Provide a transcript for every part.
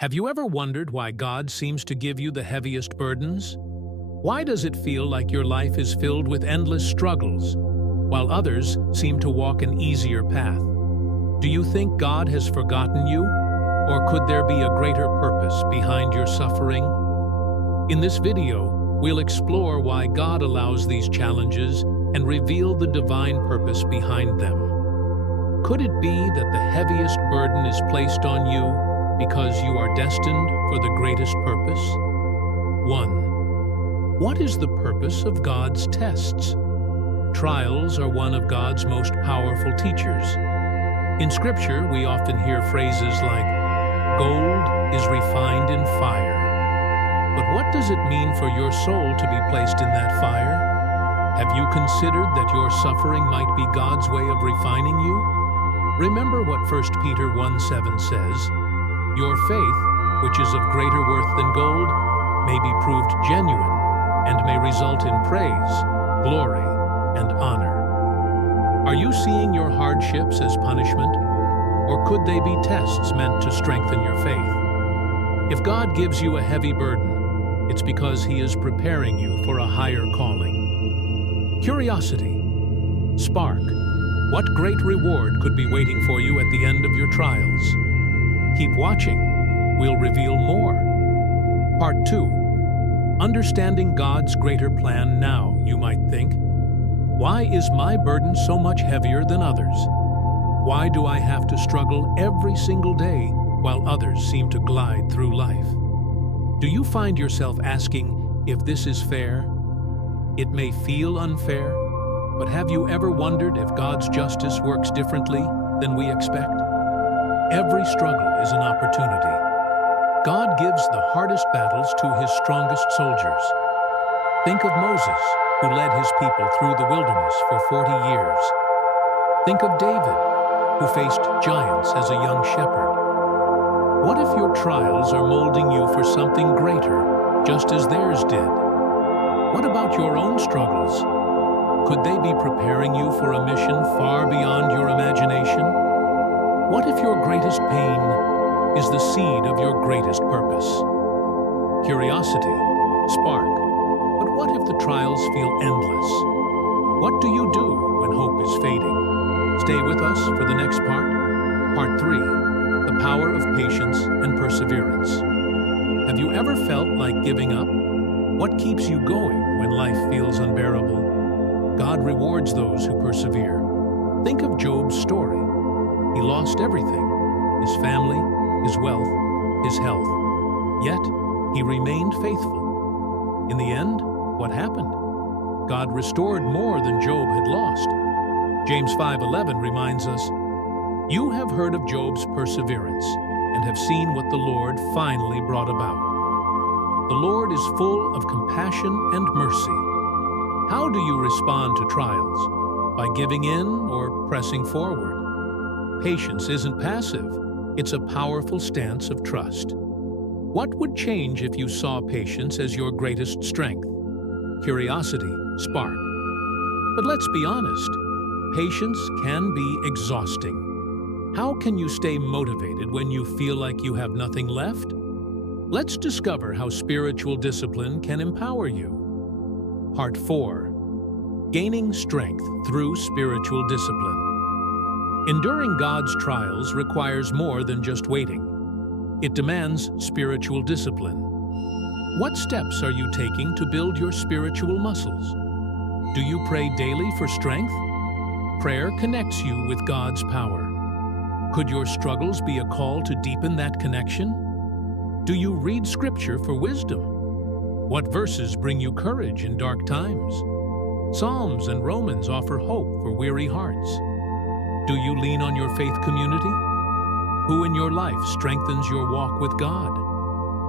Have you ever wondered why God seems to give you the heaviest burdens? Why does it feel like your life is filled with endless struggles, while others seem to walk an easier path? Do you think God has forgotten you? Or could there be a greater purpose behind your suffering? In this video, we'll explore why God allows these challenges and reveal the divine purpose behind them. Could it be that the heaviest burden is placed on you because you are destined for the greatest purpose? 1. What is the purpose of God's tests? Trials are one of God's most powerful teachers. In Scripture, we often hear phrases like, "Gold is refined in fire." But what does it mean for your soul to be placed in that fire? Have you considered that your suffering might be God's way of refining you? Remember what 1 Peter 1:7 says, "Your faith, which is of greater worth than gold, may be proved genuine and may result in praise, glory, and honor." Are you seeing your hardships as punishment, or could they be tests meant to strengthen your faith? If God gives you a heavy burden, it's because He is preparing you for a higher calling. Curiosity. Spark. What great reward could be waiting for you at the end of your trials? Keep watching. We'll reveal more. Part 2. Understanding God's greater plan now, you might think. Why is my burden so much heavier than others? Why do I have to struggle every single day while others seem to glide through life? Do you find yourself asking if this is fair? It may feel unfair, but have you ever wondered if God's justice works differently than we expect? Every struggle is an opportunity. God gives the hardest battles to His strongest soldiers. Think of Moses, who led his people through the wilderness for 40 years. Think of David, who faced giants as a young shepherd. What if your trials are molding you for something greater, just as theirs did? What about your own struggles? Could they be preparing you for a mission far beyond your imagination? What if your greatest pain is the seed of your greatest purpose? Curiosity. Spark. But what if the trials feel endless? What do you do when hope is fading? Stay with us for the next part. Part 3. The power of patience and perseverance. Have you ever felt like giving up? What keeps you going when life feels unbearable? God rewards those who persevere. Think of Job's story. He lost everything: his family, his wealth, his health. Yet, he remained faithful. In the end, what happened? God restored more than Job had lost. James 5:11 reminds us, "You have heard of Job's perseverance and have seen what the Lord finally brought about." The Lord is full of compassion and mercy. How do you respond to trials? By giving in or pressing forward? Patience isn't passive. It's a powerful stance of trust. What would change if you saw patience as your greatest strength? Curiosity. Spark. But let's be honest, patience can be exhausting. How can you stay motivated when you feel like you have nothing left? Let's discover how spiritual discipline can empower you. Part 4. Gaining strength through spiritual discipline. Enduring God's trials requires more than just waiting. It demands spiritual discipline. What steps are you taking to build your spiritual muscles? Do you pray daily for strength? Prayer connects you with God's power. Could your struggles be a call to deepen that connection? Do you read Scripture for wisdom? What verses bring you courage in dark times? Psalms and Romans offer hope for weary hearts. Do you lean on your faith community? Who in your life strengthens your walk with God?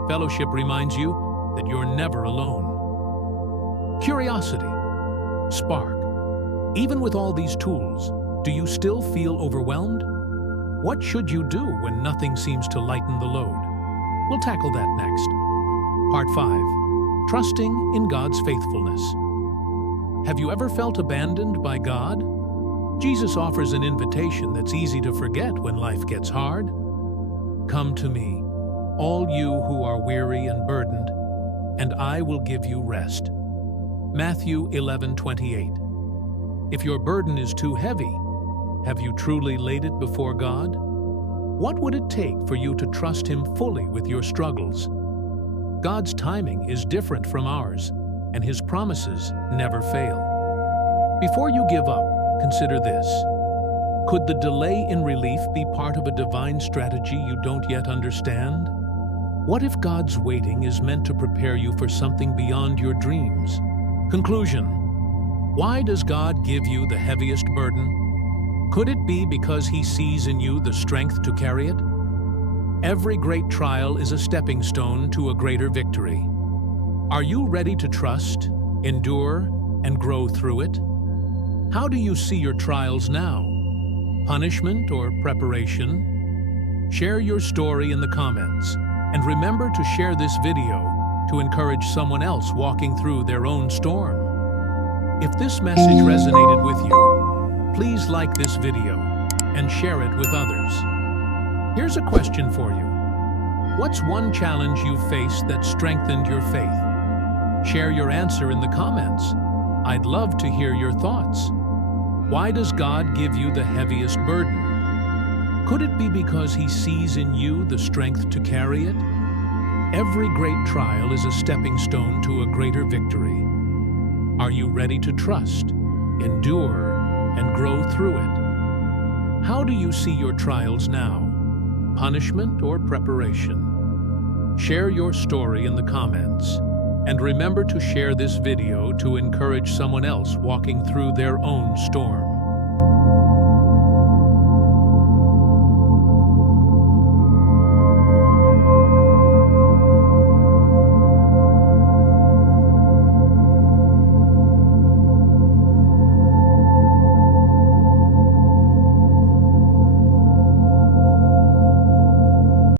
Fellowship reminds you that you're never alone. Curiosity. Spark. Even with all these tools, do you still feel overwhelmed? What should you do when nothing seems to lighten the load? We'll tackle that next. Part 5. Trusting in God's faithfulness. Have you ever felt abandoned by God? Jesus offers an invitation that's easy to forget when life gets hard. Come to me, all you who are weary and burdened, and I will give you rest. Matthew 11:28. If your burden is too heavy, have you truly laid it before God? What would it take for you to trust Him fully with your struggles? God's timing is different from ours, and His promises never fail. Before you give up, consider this. Could the delay in relief be part of a divine strategy you don't yet understand? What if God's waiting is meant to prepare you for something beyond your dreams? Conclusion: why does God give you the heaviest burden? Could it be because He sees in you the strength to carry it? Every great trial is a stepping stone to a greater victory. Are you ready to trust, endure, and grow through it? How do you see your trials now? Punishment or preparation? Share your story in the comments, and remember to share this video to encourage someone else walking through their own storm. If this message resonated with you, please like this video and share it with others. Here's a question for you. What's one challenge you've faced that strengthened your faith? Share your answer in the comments. I'd love to hear your thoughts. Why does God give you the heaviest burden? Could it be because He sees in you the strength to carry it? Every great trial is a stepping stone to a greater victory. Are you ready to trust, endure, and grow through it? How do you see your trials now? Punishment or preparation? Share your story in the comments, and remember to share this video to encourage someone else walking through their own storm.